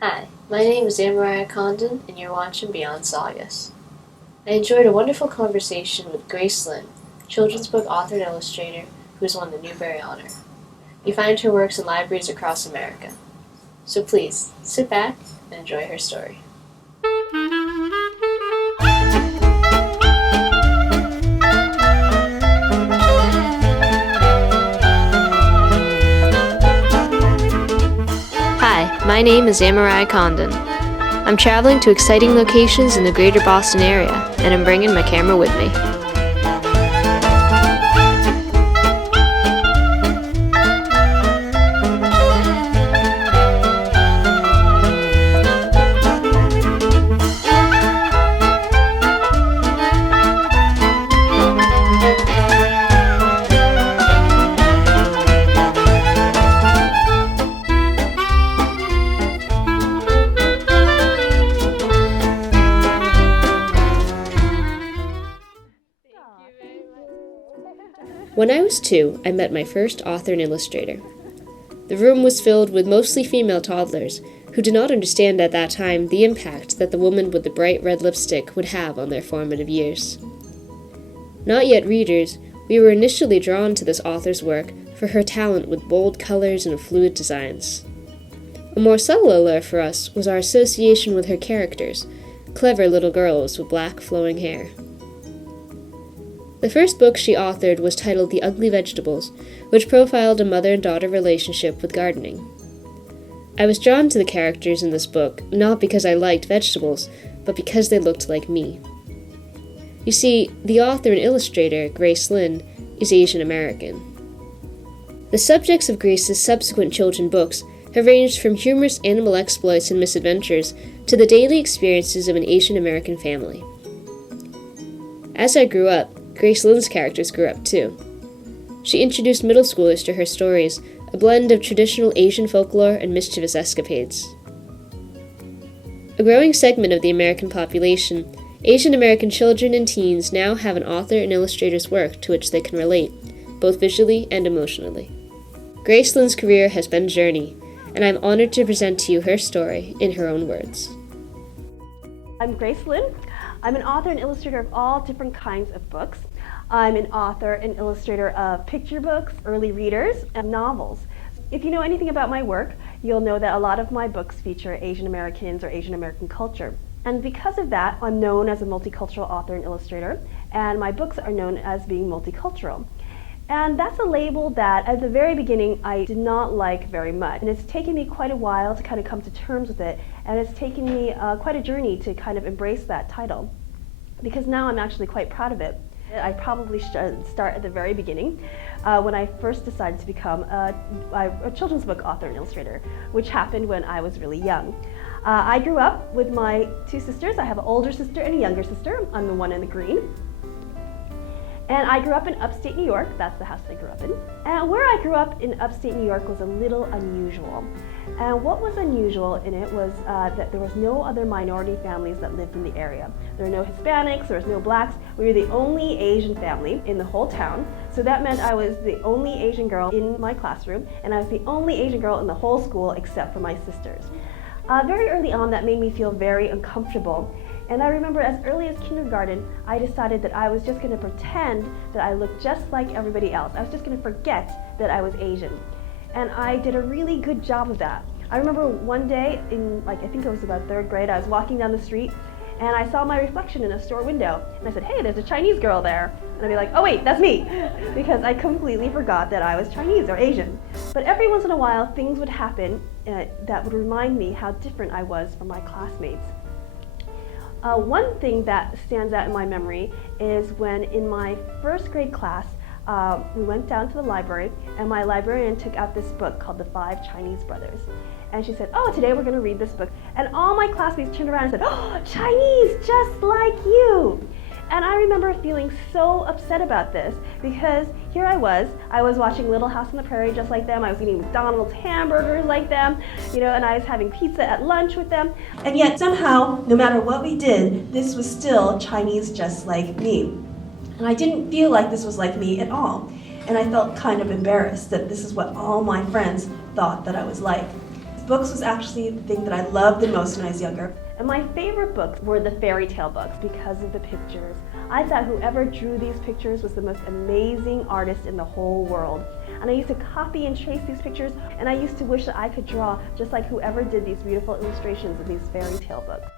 Hi, my name is Amariah Condon, and you're watching Beyond Saugus. I enjoyed a wonderful conversation with Grace Lin, children's book author and illustrator who has won the Newbery honor. You find her works in libraries across America. So please, sit back and enjoy her story. Hi, my name is Amariah Condon. I'm traveling to exciting locations in the greater Boston area, and I'm bringing my camera with me. When I was 2, I met my first author and illustrator. The room was filled with mostly female toddlers who did not understand at that time the impact that the woman with the bright red lipstick would have on their formative years. Not yet readers, we were initially drawn to this author's work for her talent with bold colors and fluid designs. A more subtle allure for us was our association with her characters, clever little girls with black flowing hair. The first book she authored was titled The Ugly Vegetables, which profiled a mother and daughter relationship with gardening. I was drawn to the characters in this book not because I liked vegetables, but because they looked like me. You see, the author and illustrator, Grace Lin, is Asian American. The subjects of Grace's subsequent children's books have ranged from humorous animal exploits and misadventures to the daily experiences of an Asian American family. As I grew up, Grace Lin's characters grew up too. She introduced middle schoolers to her stories, a blend of traditional Asian folklore and mischievous escapades. A growing segment of the American population, Asian American children and teens now have an author and illustrator's work to which they can relate, both visually and emotionally. Grace Lin's career has been a journey, and I'm honored to present to you her story in her own words. I'm Grace Lin. I'm an author and illustrator of all different kinds of books. I'm an author and illustrator of picture books, early readers, and novels. If you know anything about my work, you'll know that a lot of my books feature Asian Americans or Asian American culture. And because of that, I'm known as a multicultural author and illustrator, and my books are known as being multicultural. And that's a label that at the very beginning I did not like very much. And it's taken me quite a while to kind of come to terms with it. And it's taken me quite a journey to kind of embrace that title. Because now I'm actually quite proud of it. I probably should start at the very beginning when I first decided to become a children's book author and illustrator, which happened when I was really young. I grew up with my 2 sisters. I have an older sister and a younger sister. I'm the one in the green. And I grew up in upstate New York. That's the house I grew up in. And where I grew up in upstate New York was a little unusual. And what was unusual in it was that there was no other minority families that lived in the area. There were no Hispanics, there was no blacks. We were the only Asian family in the whole town. So that meant I was the only Asian girl in my classroom, and I was the only Asian girl in the whole school except for my sisters. Very early on, that made me feel very uncomfortable. And I remember as early as kindergarten, I decided that I was just going to pretend that I looked just like everybody else. I was just going to forget that I was Asian. And I did a really good job of that. I remember one day in, I think it was about 3rd grade, I was walking down the street and I saw my reflection in a store window. And I said, hey, there's a Chinese girl there. And I'd be like, oh wait, that's me. Because I completely forgot that I was Chinese or Asian. But every once in a while, things would happen that would remind me how different I was from my classmates. One thing that stands out in my memory is when in my 1st grade class, we went down to the library and my librarian took out this book called The 5 Chinese Brothers. And she said, oh, today we're going to read this book. And all my classmates turned around and said, oh, Chinese, just like you. And I remember feeling so upset about this because here I was watching Little House on the Prairie just like them. I was eating McDonald's hamburgers like them, and I was having pizza at lunch with them. And yet somehow, no matter what we did, this was still Chinese just like me. And I didn't feel like this was like me at all. And I felt kind of embarrassed that this is what all my friends thought that I was like. Books was actually the thing that I loved the most when I was younger. And my favorite books were the fairy tale books because of the pictures. I thought whoever drew these pictures was the most amazing artist in the whole world. And I used to copy and trace these pictures, and I used to wish that I could draw just like whoever did these beautiful illustrations in these fairy tale books.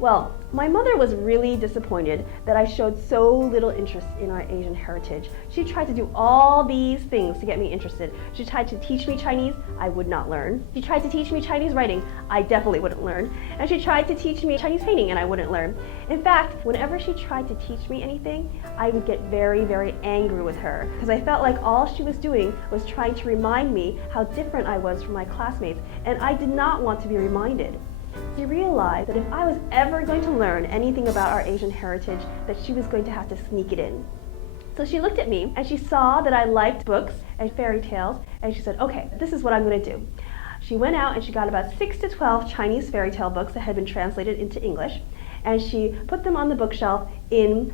Well, my mother was really disappointed that I showed so little interest in our Asian heritage. She tried to do all these things to get me interested. She tried to teach me Chinese, I would not learn. She tried to teach me Chinese writing, I definitely wouldn't learn. And she tried to teach me Chinese painting, and I wouldn't learn. In fact, whenever she tried to teach me anything, I would get very, very angry with her, because I felt like all she was doing was trying to remind me how different I was from my classmates, and I did not want to be reminded. She realized that if I was ever going to learn anything about our Asian heritage, that she was going to have to sneak it in. So she looked at me and she saw that I liked books and fairy tales, and she said, okay, this is what I'm going to do. She went out and she got about 6 to 12 Chinese fairy tale books that had been translated into English, and she put them on the bookshelf in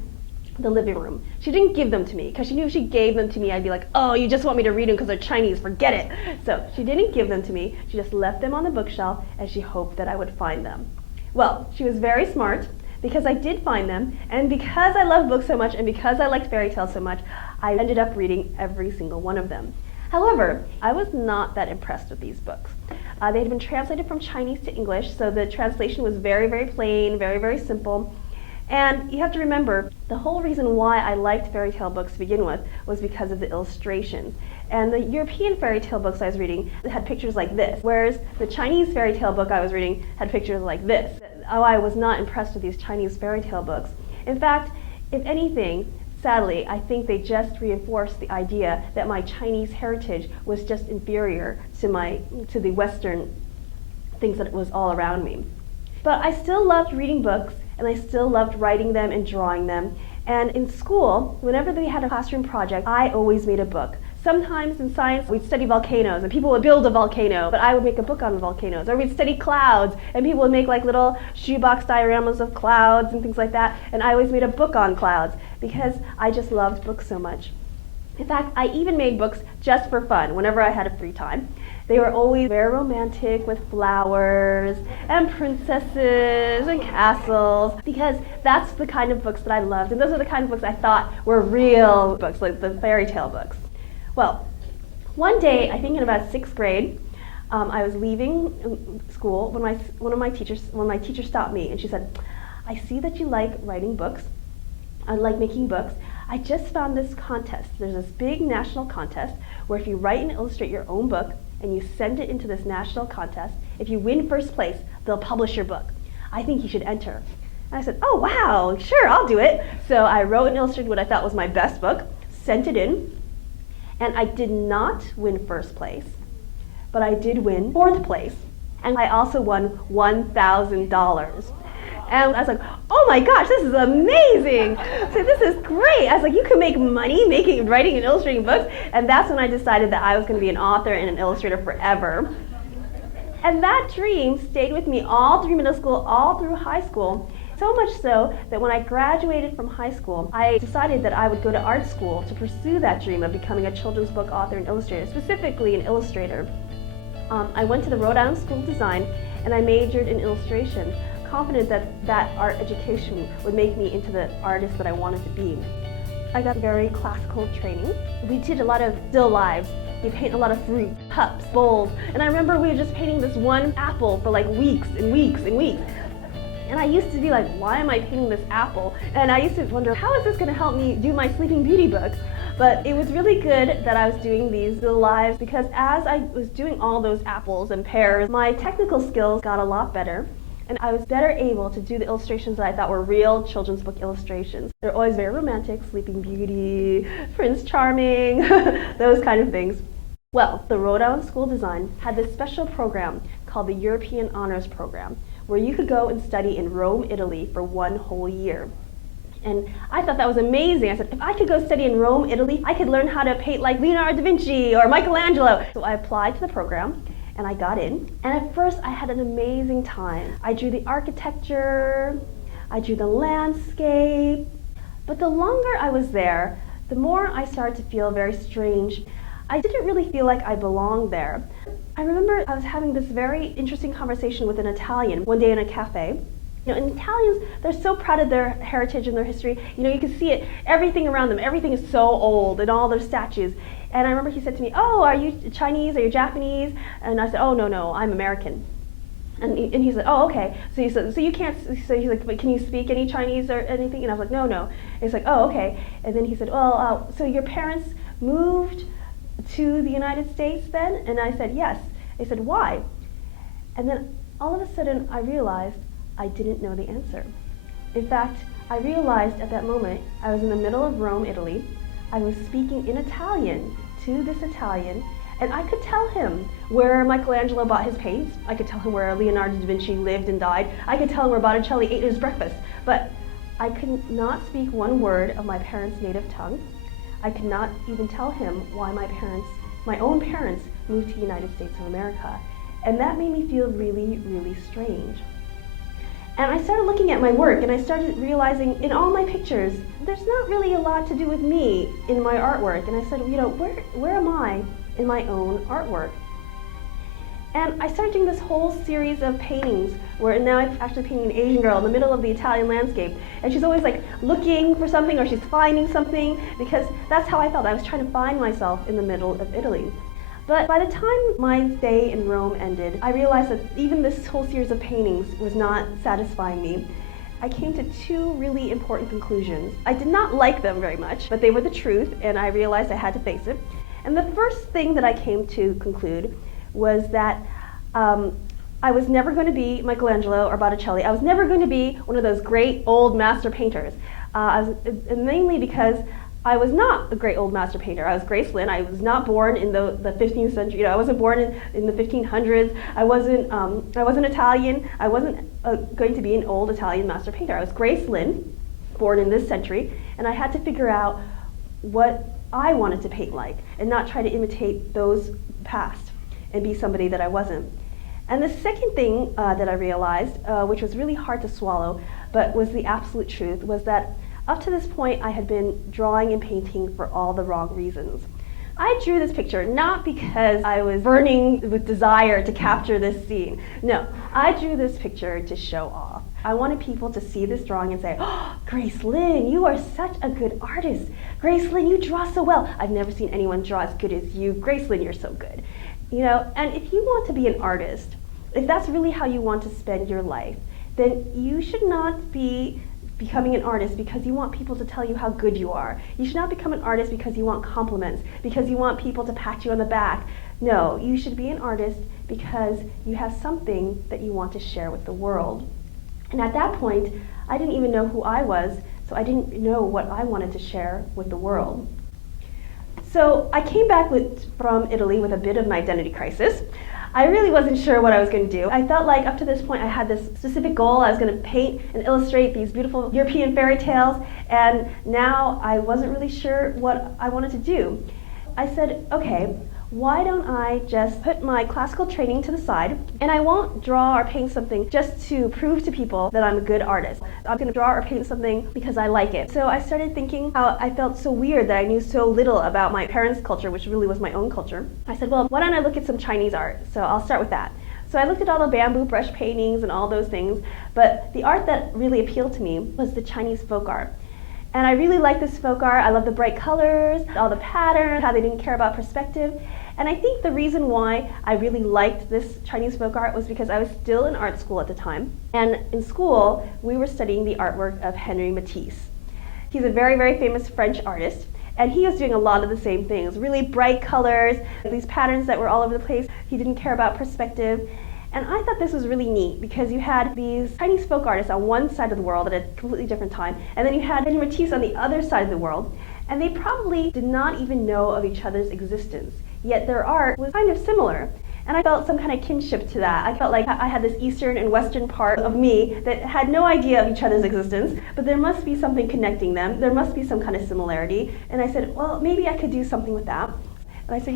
the living room. She didn't give them to me because she knew if she gave them to me, I'd be like, oh, you just want me to read them because they're Chinese, forget it. So she didn't give them to me. She just left them on the bookshelf and she hoped that I would find them. Well, she was very smart because I did find them, and because I love books so much and because I liked fairy tales so much, I ended up reading every single one of them. However, I was not that impressed with these books. They had been translated from Chinese to English, so the translation was very, very plain, very, very simple. And you have to remember, the whole reason why I liked fairy tale books to begin with was because of the illustrations. And the European fairy tale books I was reading had pictures like this, whereas the Chinese fairy tale book I was reading had pictures like this. Oh, I was not impressed with these Chinese fairy tale books. In fact, if anything, sadly, I think they just reinforced the idea that my Chinese heritage was just inferior to the Western things that was all around me. But I still loved reading books, and I still loved writing them and drawing them. And in school, whenever we had a classroom project, I always made a book. Sometimes in science, we'd study volcanoes, and people would build a volcano, but I would make a book on volcanoes. Or we'd study clouds, and people would make like little shoebox dioramas of clouds and things like that, and I always made a book on clouds because I just loved books so much. In fact, I even made books just for fun whenever I had a free time. They were always very romantic with flowers and princesses and castles, because that's the kind of books that I loved, and those are the kind of books I thought were real books, like the fairy tale books. Well, one day, I think in about 6th grade, I was leaving school when my teacher stopped me, and she said, I see that you like writing books. I like making books. I just found this contest. There's this big national contest where if you write and illustrate your own book and you send it into this national contest, if you win first place, they'll publish your book. I think you should enter. And I said, oh wow, sure, I'll do it. So I wrote and illustrated what I thought was my best book, sent it in, and I did not win first place, but I did win 4th place. And I also won $1,000. And I was like, oh my gosh, this is amazing. So this is great. I was like, you can make money writing and illustrating books. And that's when I decided that I was going to be an author and an illustrator forever. And that dream stayed with me all through middle school, all through high school. So much so that when I graduated from high school, I decided that I would go to art school to pursue that dream of becoming a children's book author and illustrator, specifically an illustrator. I went to the Rhode Island School of Design and I majored in illustration, confident that art education would make me into the artist that I wanted to be. I got very classical training. We did a lot of still lives. We paint a lot of fruit, cups, bowls, and I remember we were just painting this one apple for like weeks and weeks and weeks. And I used to be like, why am I painting this apple? And I used to wonder, how is this going to help me do my Sleeping Beauty book? But it was really good that I was doing these little lives, because as I was doing all those apples and pears, my technical skills got a lot better. And I was better able to do the illustrations that I thought were real children's book illustrations. They're always very romantic, Sleeping Beauty, Prince Charming, those kind of things. Well, the Rhode Island School of Design had this special program called the European Honors Program, where you could go and study in Rome, Italy for 1 whole year. And I thought that was amazing. I said, if I could go study in Rome, Italy, I could learn how to paint like Leonardo da Vinci or Michelangelo. So I applied to the program, and I got in. And at first, I had an amazing time. I drew the architecture, I drew the landscape. But the longer I was there, the more I started to feel very strange. I didn't really feel like I belonged there. I remember I was having this very interesting conversation with an Italian one day in a cafe. And Italians, they're so proud of their heritage and their history. You can see it, everything around them, everything is so old, and all their statues. And I remember he said to me, "Oh, are you Chinese? Are you Japanese?" And I said, "Oh, no, I'm American." And he said, "Oh, okay." So he said, "So you can't." So he's like, "But can you speak any Chinese or anything?" And I was like, "No." And he's like, "Oh, okay." And then he said, "Well, so your parents moved to the United States then?" And I said, "Yes." He said, "Why?" And then all of a sudden, I realized I didn't know the answer. In fact, I realized at that moment I was in the middle of Rome, Italy. I was speaking in Italian to this Italian, and I could tell him where Michelangelo bought his paints. I could tell him where Leonardo da Vinci lived and died. I could tell him where Botticelli ate his breakfast. But I could not speak one word of my parents' native tongue. I could not even tell him why my own parents, moved to the United States of America. And that made me feel really, really strange. And I started looking at my work, and I started realizing in all my pictures, there's not really a lot to do with me in my artwork. And I said, where am I in my own artwork? And I started doing this whole series of paintings where now I'm actually painting an Asian girl in the middle of the Italian landscape. And she's always like looking for something, or she's finding something, because that's how I felt. I was trying to find myself in the middle of Italy. But by the time my stay in Rome ended, I realized that even this whole series of paintings was not satisfying me. I came to two really important conclusions. I did not like them very much, but they were the truth, and I realized I had to face it. And the first thing that I came to conclude was that I was never going to be Michelangelo or Botticelli. I was never going to be one of those great old master painters, mainly because I was not a great old master painter. I was Grace Lin. I was not born in the 15th century. I wasn't born in the 1500s. I wasn't Italian. I wasn't going to be an old Italian master painter. I was Grace Lin, born in this century, and I had to figure out what I wanted to paint like and not try to imitate those past and be somebody that I wasn't. And the second thing that I realized, which was really hard to swallow, but was the absolute truth, was that up to this point, I had been drawing and painting for all the wrong reasons. I drew this picture not because I was burning with desire to capture this scene. No, I drew this picture to show off. I wanted people to see this drawing and say, "Oh, Grace Lin, you are such a good artist. Grace Lin, you draw so well. I've never seen anyone draw as good as you. Grace Lin, you're so good." And if you want to be an artist, if that's really how you want to spend your life, then you should not be becoming an artist because you want people to tell you how good you are. You should not become an artist because you want compliments, because you want people to pat you on the back. No, you should be an artist because you have something that you want to share with the world. And at that point, I didn't even know who I was, so I didn't know what I wanted to share with the world. So I came back from Italy with a bit of an identity crisis. I really wasn't sure what I was going to do. I felt like up to this point I had this specific goal. I was going to paint and illustrate these beautiful European fairy tales, and now I wasn't really sure what I wanted to do. I said, okay, why don't I just put my classical training to the side, and I won't draw or paint something just to prove to people that I'm a good artist. I'm going to draw or paint something because I like it. So I started thinking how I felt so weird that I knew so little about my parents' culture, which really was my own culture. I said, well, why don't I look at some Chinese art? So I'll start with that. So I looked at all the bamboo brush paintings and all those things, but the art that really appealed to me was the Chinese folk art. And I really liked this folk art. I love the bright colors, all the patterns, how they didn't care about perspective. And I think the reason why I really liked this Chinese folk art was because I was still in art school at the time. And in school, we were studying the artwork of Henri Matisse. He's a very, very famous French artist. And he was doing a lot of the same things, really bright colors, these patterns that were all over the place. He didn't care about perspective. And I thought this was really neat because you had these Chinese folk artists on one side of the world at a completely different time, and then you had Henri Matisse on the other side of the world, and they probably did not even know of each other's existence, yet their art was kind of similar. And I felt some kind of kinship to that. I felt like I had this eastern and western part of me that had no idea of each other's existence, but there must be something connecting them. There must be some kind of similarity. And I said, well, maybe I could do something with that. And I said,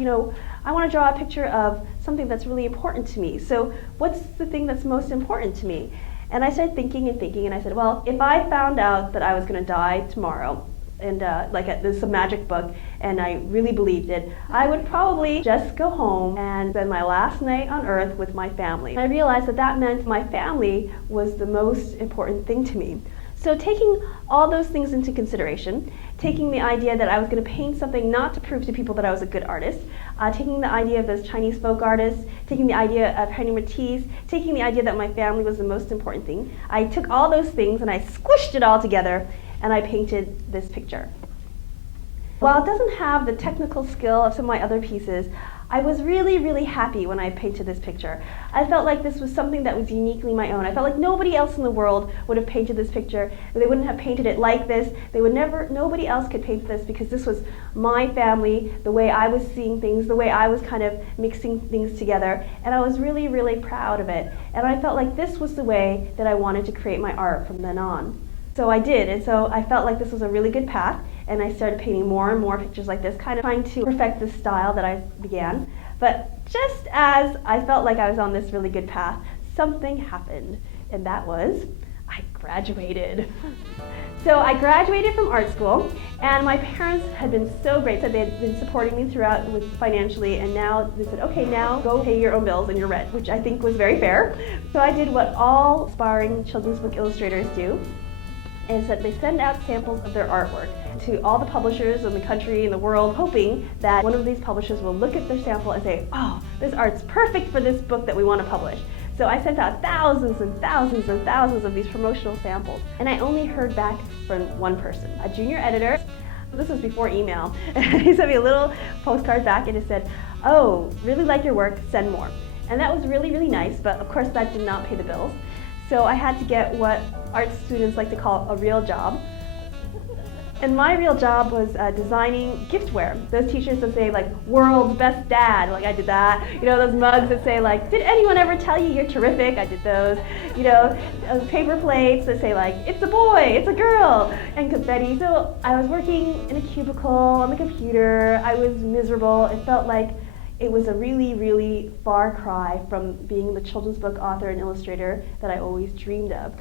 I want to draw a picture of something that's really important to me. So what's the thing that's most important to me? And I started thinking and thinking, and I said, well, if I found out that I was going to die tomorrow, and this is a magic book, and I really believed it, I would probably just go home and spend my last night on earth with my family. I realized that that meant my family was the most important thing to me. So taking all those things into consideration, taking the idea that I was going to paint something not to prove to people that I was a good artist, taking the idea of those Chinese folk artists, taking the idea of Henry Matisse, taking the idea that my family was the most important thing, I took all those things and I squished it all together and I painted this picture. While it doesn't have the technical skill of some of my other pieces, I was really, really happy when I painted this picture. I felt like this was something that was uniquely my own. I felt like nobody else in the world would have painted this picture. They wouldn't have painted it like this. Nobody else could paint this because this was my family, the way I was seeing things, the way I was kind of mixing things together. And I was really, really proud of it. And I felt like this was the way that I wanted to create my art from then on. So I did, and so I felt like this was a really good path, and I started painting more and more pictures like this, kind of trying to perfect the style that I began. But just as I felt like I was on this really good path, something happened, and that was I graduated. So I graduated from art school, and my parents had been so great, said they had been supporting me throughout financially, and now they said, okay, now go pay your own bills and your rent, which I think was very fair. So I did what all aspiring children's book illustrators do, is that they send out samples of their artwork to all the publishers in the country and the world, hoping that one of these publishers will look at their sample and say, oh, this art's perfect for this book that we want to publish. So I sent out thousands and thousands and thousands of these promotional samples, and I only heard back from one person, a junior editor. This was before email. He sent me a little postcard back and it said, oh, really like your work, send more. And that was really, really nice, but of course that did not pay the bills. So I had to get what art students like to call a real job. And my real job was designing giftware. Those t-shirts that say like, world's best dad, like I did that. You know, those mugs that say like, did anyone ever tell you you're terrific? I did those. You know, paper plates that say like, it's a boy, it's a girl, and confetti. So I was working in a cubicle on the computer. I was miserable. It felt like it was a really, really far cry from being the children's book author and illustrator that I always dreamed of.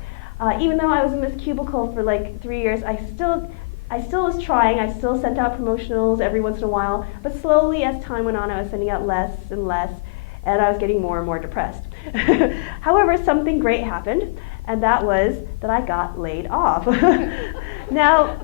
Even though I was in this cubicle for like 3 years, I still was trying. I still sent out promotionals every once in a while, but slowly as time went on, I was sending out less and less, and I was getting more and more depressed. However, something great happened, and that was that I got laid off. Now,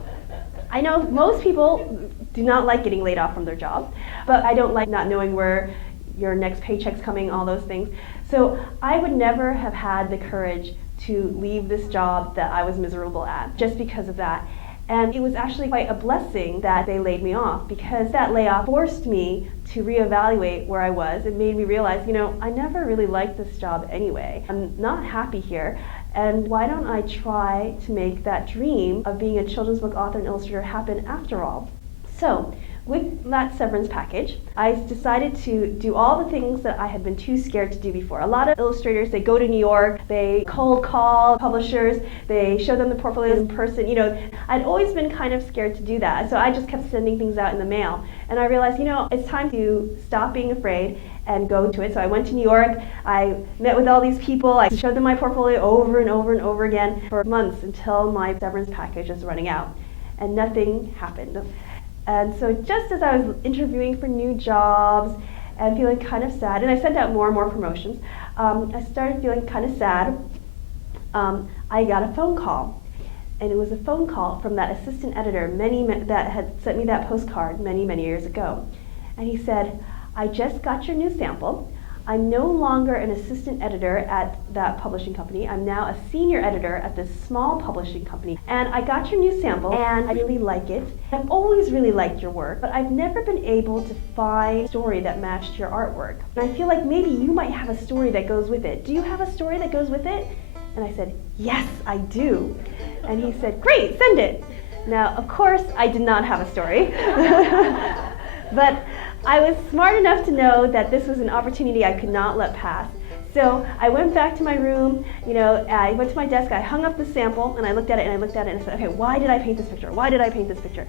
I know most people do not like getting laid off from their job, but I don't like not knowing where your next paycheck's coming, all those things. So I would never have had the courage to leave this job that I was miserable at just because of that. And it was actually quite a blessing that they laid me off, because that layoff forced me to reevaluate where I was. It made me realize, you know, I never really liked this job anyway. I'm not happy here. And why don't I try to make that dream of being a children's book author and illustrator happen after all? So, with that severance package, I decided to do all the things that I had been too scared to do before. A lot of illustrators, they go to New York, they cold call publishers, they show them the portfolios in person. You know, I'd always been kind of scared to do that, so I just kept sending things out in the mail. And I realized, you know, it's time to stop being afraid and go to it. So I went to New York, I met with all these people, I showed them my portfolio over and over and over again for months until my severance package was running out. And nothing happened. And so just as I was interviewing for new jobs and feeling kind of sad, and I sent out more and more promotions, I started feeling kind of sad. I got a phone call, and it was a phone call from that assistant editor that had sent me that postcard many, many years ago. And he said, I just got your new sample. I'm no longer an assistant editor at that publishing company. I'm now a senior editor at this small publishing company. And I got your new sample, and I really like it. I've always really liked your work, but I've never been able to find a story that matched your artwork. And I feel like maybe you might have a story that goes with it. Do you have a story that goes with it? And I said, yes, I do. And he said, great, send it. Now, of course, I did not have a story. But I was smart enough to know that this was an opportunity I could not let pass. So I went back to my room, you know, I went to my desk, I hung up the sample, and I looked at it and I looked at it and I said, okay, why did I paint this picture? Why did I paint this picture?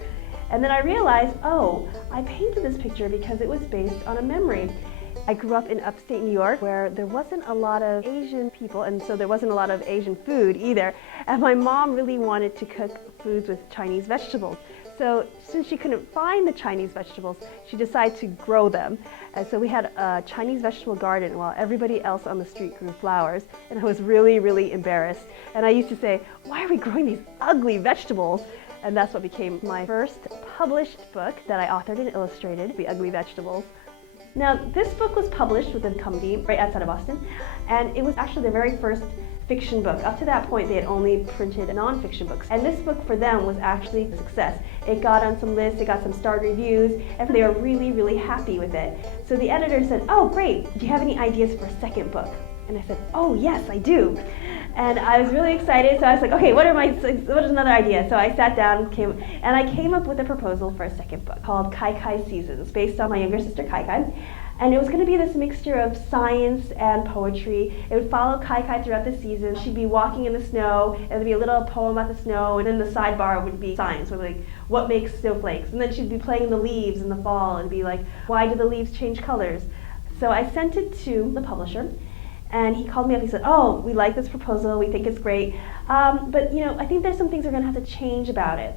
And then I realized, oh, I painted this picture because it was based on a memory. I grew up in upstate New York where there wasn't a lot of Asian people, and so there wasn't a lot of Asian food either. And my mom really wanted to cook foods with Chinese vegetables. So since she couldn't find the Chinese vegetables, she decided to grow them. And so we had a Chinese vegetable garden while everybody else on the street grew flowers. And I was really, really embarrassed. And I used to say, why are we growing these ugly vegetables? And that's what became my first published book that I authored and illustrated, The Ugly Vegetables. Now, this book was published with a company right outside of Boston, and it was actually the very first fiction book. Up to that point, they had only printed non-fiction books, and this book for them was actually a success. It got on some lists, it got some starred reviews, and they were really, really happy with it. So the editor said, oh great, do you have any ideas for a second book? And I said, oh yes, I do. And I was really excited, so I was like, okay, what is another idea? So I sat down and I came up with a proposal for a second book called Kai Kai Seasons, based on my younger sister Kai Kai. And it was going to be this mixture of science and poetry. It would follow Kai Kai throughout the season. She'd be walking in the snow, and there'd be a little poem about the snow, and then the sidebar would be science, would be like, what makes snowflakes? And then she'd be playing the leaves in the fall, and be like, why do the leaves change colors? So I sent it to the publisher, and he called me up. He said, oh, we like this proposal, we think it's great, but I think there's some things we're going to have to change about it.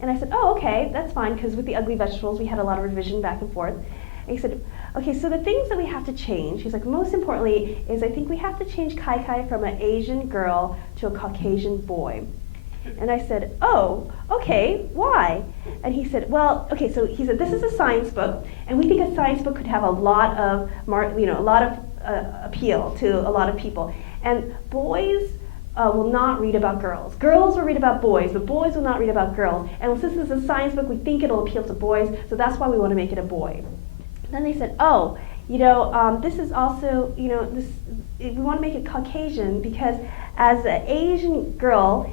And I said, oh, okay, that's fine, because with The Ugly Vegetables, we had a lot of revision back and forth. And he said, okay, so the things that we have to change, he's like, most importantly is I think we have to change Kai Kai from an Asian girl to a Caucasian boy. And I said, oh, okay, why? And he said, well, okay, so he said, this is a science book, and we think a science book could have a lot of, appeal to a lot of people. And boys will not read about girls. Girls will read about boys, but boys will not read about girls. And since this is a science book, we think it'll appeal to boys, so that's why we want to make it a boy. Then they said, oh, this is also, we want to make it Caucasian because as an Asian girl,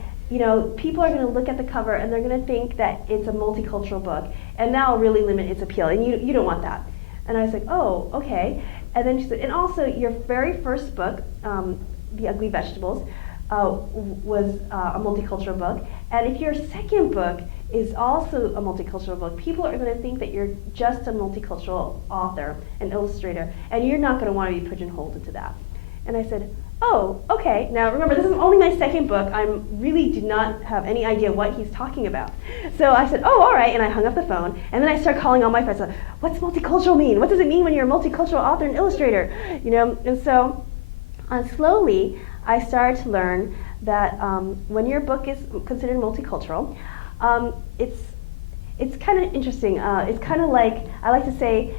people are going to look at the cover and they're going to think that it's a multicultural book, and that'll really limit its appeal, and you don't want that. And I was like, oh, okay. And then she said, and also your very first book, The Ugly Vegetables, was a multicultural book, and if your second book is also a multicultural book, people are going to think that you're just a multicultural author, an illustrator, and you're not going to want to be pigeonholed into that. And I said, oh, okay. Now remember, this is only my second book. I really do not have any idea what he's talking about. So I said, oh, all right, and I hung up the phone, and then I started calling all my friends, like, what's multicultural mean? What does it mean when you're a multicultural author and illustrator? And so slowly, I started to learn that when your book is considered multicultural, it's kind of interesting. It's kind of like, I like to say,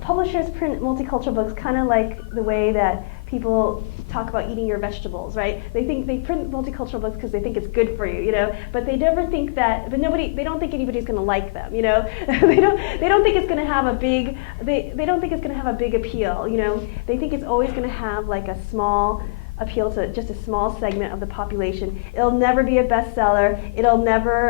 publishers print multicultural books kind of like the way that people talk about eating your vegetables, right? They print multicultural books because they think it's good for you, but they never think that, they don't think anybody's going to like them, they don't think it's going to have a big, they don't think it's going to have a big appeal, they think it's always going to have like a small appeal to just a small segment of the population. It'll never be a bestseller. It'll never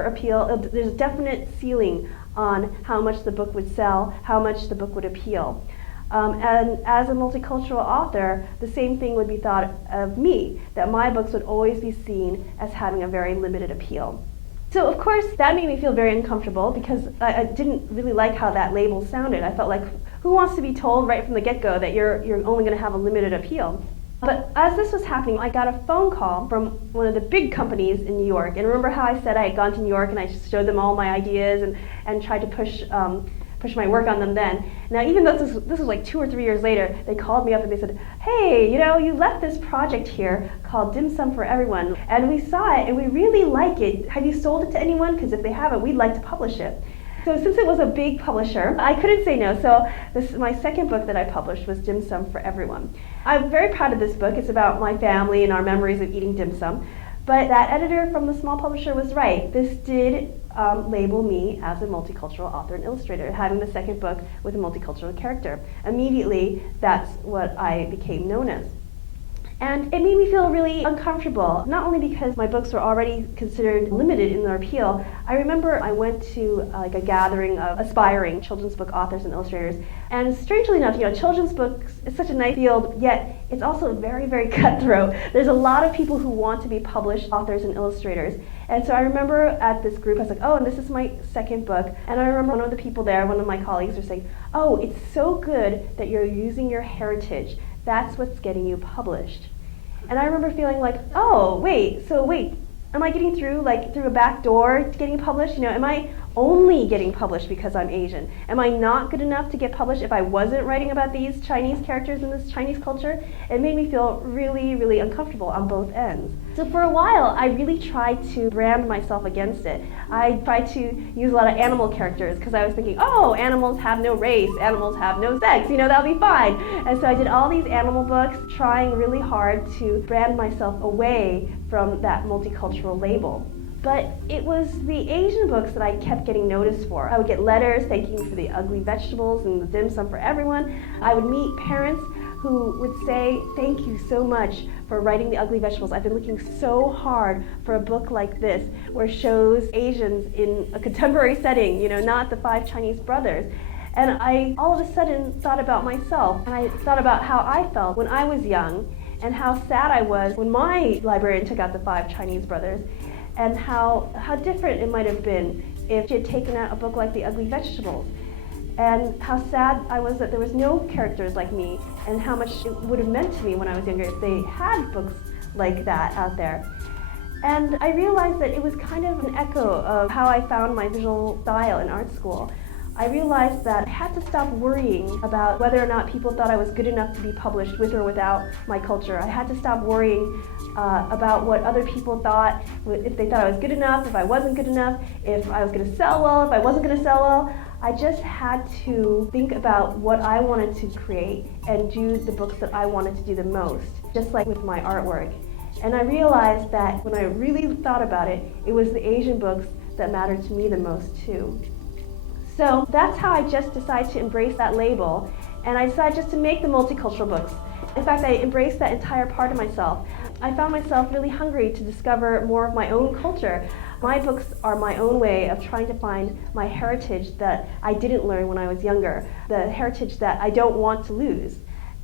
appeal. There's a definite ceiling on how much the book would sell, how much the book would appeal. And as a multicultural author, the same thing would be thought of me, that my books would always be seen as having a very limited appeal. So of course, that made me feel very uncomfortable because I didn't really like how that label sounded. I felt like, who wants to be told right from the get-go that you're only going to have a limited appeal? But as this was happening, I got a phone call from one of the big companies in New York. And remember how I said I had gone to New York and I showed them all my ideas and tried to push my work on them then. Now, even though this was like 2 or 3 years later, they called me up and they said, hey, you left this project here called Dim Sum for Everyone, and we saw it and we really like it. Have you sold it to anyone? Because if they haven't, we'd like to publish it. So since it was a big publisher, I couldn't say no. So my second book that I published was Dim Sum for Everyone. I'm very proud of this book. It's about my family and our memories of eating dim sum. But that editor from the small publisher was right. This did label me as a multicultural author and illustrator, having the second book with a multicultural character. Immediately, that's what I became known as. And it made me feel really uncomfortable, not only because my books were already considered limited in their appeal. I remember I went to a gathering of aspiring children's book authors and illustrators, and strangely enough, children's books is such a nice field, yet it's also very, very cutthroat. There's a lot of people who want to be published authors and illustrators. And so I remember at this group, I was like, oh, and this is my second book. And I remember one of the people there, one of my colleagues, were saying, oh, it's so good that you're using your heritage. That's what's getting you published. And I remember feeling like, oh, wait, Am I getting through, like through a back door to getting published? Am I only getting published because I'm Asian? Am I not good enough to get published if I wasn't writing about these Chinese characters in this Chinese culture? It made me feel really, really uncomfortable on both ends. So for a while, I really tried to brand myself against it. I tried to use a lot of animal characters because I was thinking, oh, animals have no race, animals have no sex, that'll be fine. And so I did all these animal books, trying really hard to brand myself away from that multicultural label. But it was the Asian books that I kept getting noticed for. I would get letters thanking me for the ugly vegetables and the dim sum for everyone. I would meet parents who would say, thank you so much for writing the ugly vegetables. I've been looking so hard for a book like this where it shows Asians in a contemporary setting, not the 5 Chinese brothers. And I all of a sudden thought about myself, and I thought about how I felt when I was young and how sad I was when my librarian took out the 5 Chinese brothers, and how different it might have been if she had taken out a book like The Ugly Vegetables, and how sad I was that there was no characters like me, and how much it would have meant to me when I was younger if they had books like that out there. And I realized that it was kind of an echo of how I found my visual style in art school. I realized that I had to stop worrying about whether or not people thought I was good enough to be published with or without my culture. I had to stop worrying about what other people thought, if they thought I was good enough, if I wasn't good enough, if I was going to sell well, if I wasn't going to sell well. I just had to think about what I wanted to create and do the books that I wanted to do the most, just like with my artwork. And I realized that when I really thought about it, it was the Asian books that mattered to me the most too. So that's how I just decided to embrace that label, and I decided just to make the multicultural books. In fact, I embraced that entire part of myself. I found myself really hungry to discover more of my own culture. My books are my own way of trying to find my heritage that I didn't learn when I was younger, the heritage that I don't want to lose.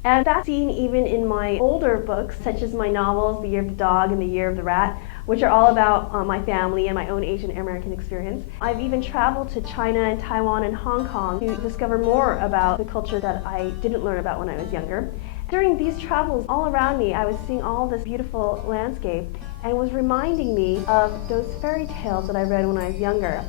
And that's seen even in my older books, such as my novels, The Year of the Dog and The Year of the Rat, which are all about my family and my own Asian American experience. I've even traveled to China and Taiwan and Hong Kong to discover more about the culture that I didn't learn about when I was younger. During these travels, all around me, I was seeing all this beautiful landscape, and it was reminding me of those fairy tales that I read when I was younger.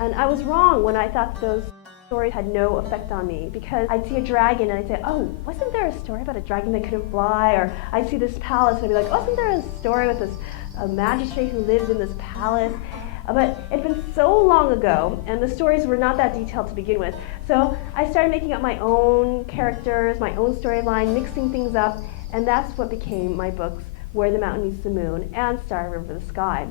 And I was wrong when I thought those stories had no effect on me, because I'd see a dragon and I'd say, oh, wasn't there a story about a dragon that couldn't fly? Or I'd see this palace and I'd be like, wasn't there a story with this magistrate who lived in this palace? But it had been so long ago, and the stories were not that detailed to begin with. So I started making up my own characters, my own storyline, mixing things up, and that's what became my books, Where the Mountain Meets the Moon and Starry River the Sky.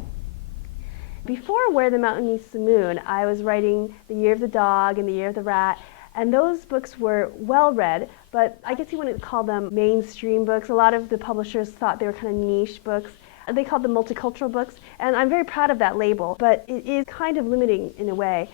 Before Where the Mountain Meets the Moon, I was writing The Year of the Dog and The Year of the Rat, and those books were well read, but I guess you wouldn't call them mainstream books. A lot of the publishers thought they were kind of niche books. They called them multicultural books, and I'm very proud of that label, but it is kind of limiting in a way.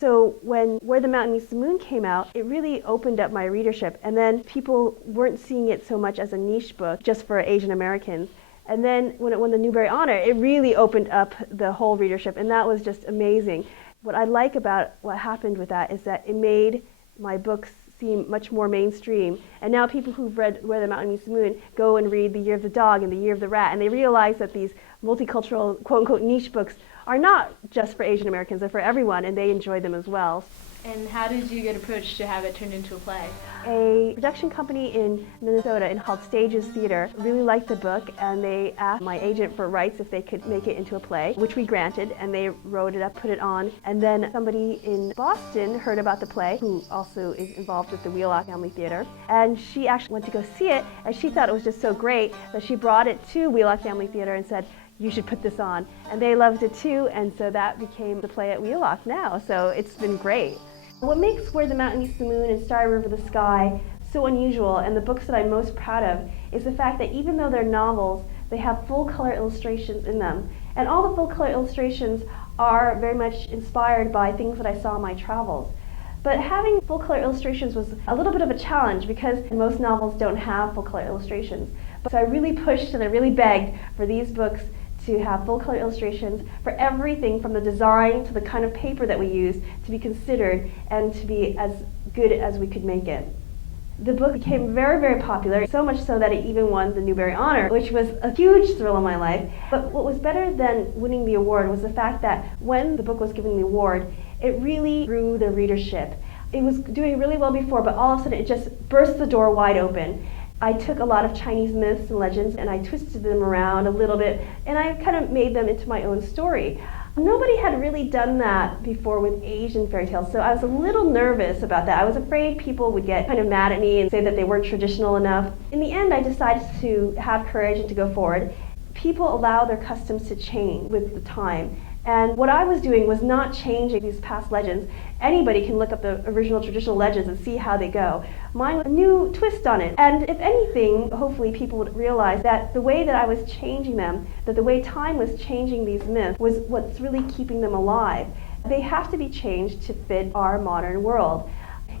So when Where the Mountain Meets the Moon came out, it really opened up my readership, and then people weren't seeing it so much as a niche book just for Asian Americans. And then when it won the Newbery honor, it really opened up the whole readership, and that was just amazing. What I like about what happened with that is that it made my books seem much more mainstream, and now people who've read Where the Mountain Meets the Moon go and read The Year of the Dog and The Year of the Rat, and they realize that these multicultural, quote-unquote, niche books are not just for Asian Americans, they're for everyone, and they enjoy them as well. And how did you get approached to have it turned into a play? A production company in Minnesota called Stages Theater really liked the book, and they asked my agent for rights if they could make it into a play, which we granted, and they wrote it up, put it on. And then somebody in Boston heard about the play, who also is involved with the Wheelock Family Theater, and she actually went to go see it, and she thought it was just so great that she brought it to Wheelock Family Theater and said, you should put this on. And they loved it too, and so that became the play at Wheelock now, so it's been great. What makes Where the Mountain Meets the Moon and Starry River the Sky so unusual, and the books that I'm most proud of, is the fact that even though they're novels, they have full-color illustrations in them. And all the full-color illustrations are very much inspired by things that I saw in my travels. But having full-color illustrations was a little bit of a challenge because most novels don't have full-color illustrations. So I really pushed and I really begged for these books to have full-color illustrations for everything from the design to the kind of paper that we use to be considered and to be as good as we could make it. The book became very, very popular, so much so that it even won the Newbery honor, which was a huge thrill in my life. But what was better than winning the award was the fact that when the book was given the award, it really grew the readership. It was doing really well before, but all of a sudden it just burst the door wide open. I took a lot of Chinese myths and legends and I twisted them around a little bit, and I kind of made them into my own story. Nobody had really done that before with Asian fairy tales, so I was a little nervous about that. I was afraid people would get kind of mad at me and say that they weren't traditional enough. In the end, I decided to have courage and to go forward. People allow their customs to change with the time. And what I was doing was not changing these past legends. Anybody can look up the original traditional legends and see how they go. Mine was a new twist on it. And if anything, hopefully people would realize that the way that I was changing them, that the way time was changing these myths, was what's really keeping them alive. They have to be changed to fit our modern world.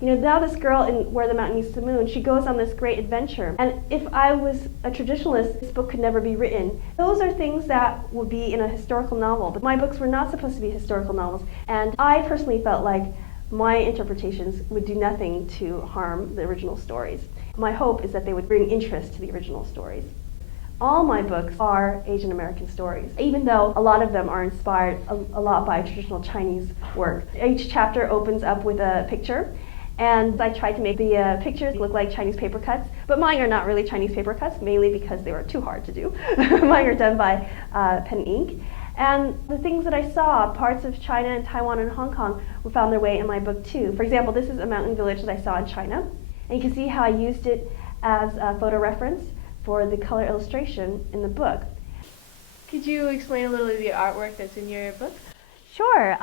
You know, now this girl in Where the Mountain Meets the Moon, she goes on this great adventure. And if I was a traditionalist, this book could never be written. Those are things that would be in a historical novel, but my books were not supposed to be historical novels. And I personally felt like my interpretations would do nothing to harm the original stories. My hope is that they would bring interest to the original stories. All my books are Asian American stories, even though a lot of them are inspired a lot by traditional Chinese work. Each chapter opens up with a picture. And I tried to make the pictures look like Chinese paper cuts, but mine are not really Chinese paper cuts, mainly because they were too hard to do. Mine are done by pen and ink. And the things that I saw, parts of China and Taiwan and Hong Kong, found their way in my book too. For example, this is a mountain village that I saw in China, and you can see how I used it as a photo reference for the color illustration in the book. Could you explain a little of the artwork that's in your books? Sure.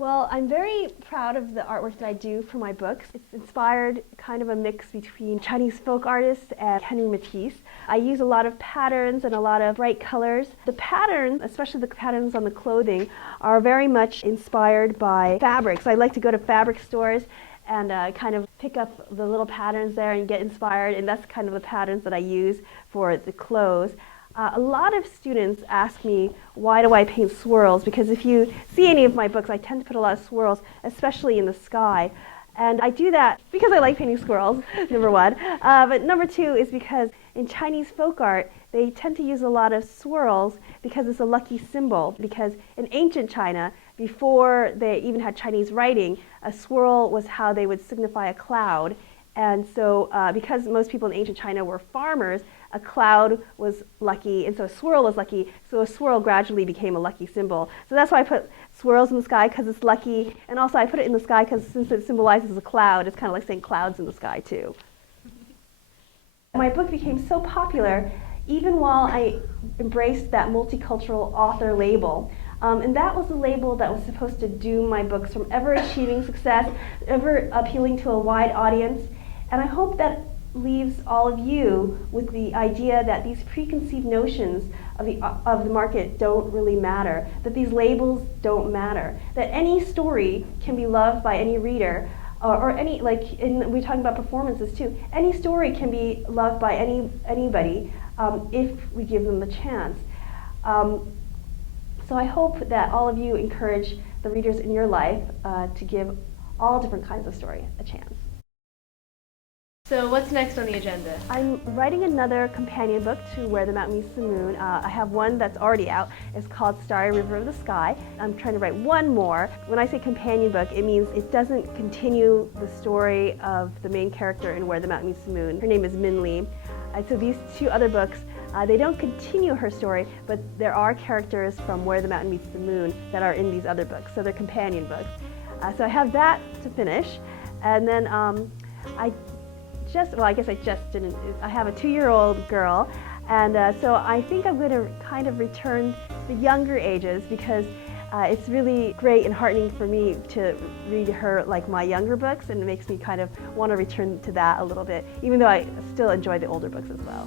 Well, I'm very proud of the artwork that I do for my books. It's inspired kind of a mix between Chinese folk artists and Henry Matisse. I use a lot of patterns and a lot of bright colors. The patterns, especially the patterns on the clothing, are very much inspired by fabrics. I like to go to fabric stores and kind of pick up the little patterns there and get inspired, and that's kind of the patterns that I use for the clothes. A lot of students ask me, why do I paint swirls? Because if you see any of my books, I tend to put a lot of swirls, especially in the sky. And I do that because I like painting squirrels, number one. But number two is because in Chinese folk art, they tend to use a lot of swirls because it's a lucky symbol. Because in ancient China, before they even had Chinese writing, a swirl was how they would signify a cloud. And so because most people in ancient China were farmers, a cloud was lucky, and so a swirl was lucky, so a swirl gradually became a lucky symbol. So that's why I put swirls in the sky, because it's lucky, and also I put it in the sky because since it symbolizes a cloud, it's kind of like saying clouds in the sky too. My book became so popular even while I embraced that multicultural author label. And that was the label that was supposed to doom my books from ever achieving success, ever appealing to a wide audience. And I hope that leaves all of you with the idea that these preconceived notions of the market don't really matter, that these labels don't matter, that any story can be loved by any reader, or any, like, we're talking about performances too, any story can be loved by anybody if we give them the chance. So I hope that all of you encourage the readers in your life to give all different kinds of story a chance. So what's next on the agenda? I'm writing another companion book to Where the Mountain Meets the Moon. I have one that's already out. It's called Starry River of the Sky. I'm trying to write one more. When I say companion book, it means it doesn't continue the story of the main character in Where the Mountain Meets the Moon. Her name is Min Lee. So these two other books, they don't continue her story, but there are characters from Where the Mountain Meets the Moon that are in these other books, so they're companion books. So I have that to finish, and then I guess I just didn't. I have a 2-year-old girl, and so I think I'm going to kind of return to the younger ages because it's really great and heartening for me to read her like my younger books, and it makes me kind of want to return to that a little bit, even though I still enjoy the older books as well.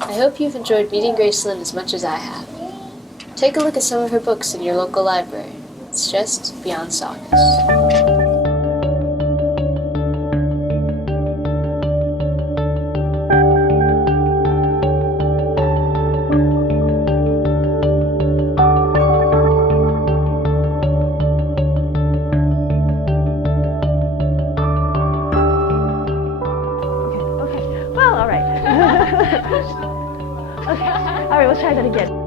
I hope you've enjoyed meeting Grace Lin as much as I have. Take a look at some of her books in your local library. It's just beyond Saugus. Okay. All right, let's try that again.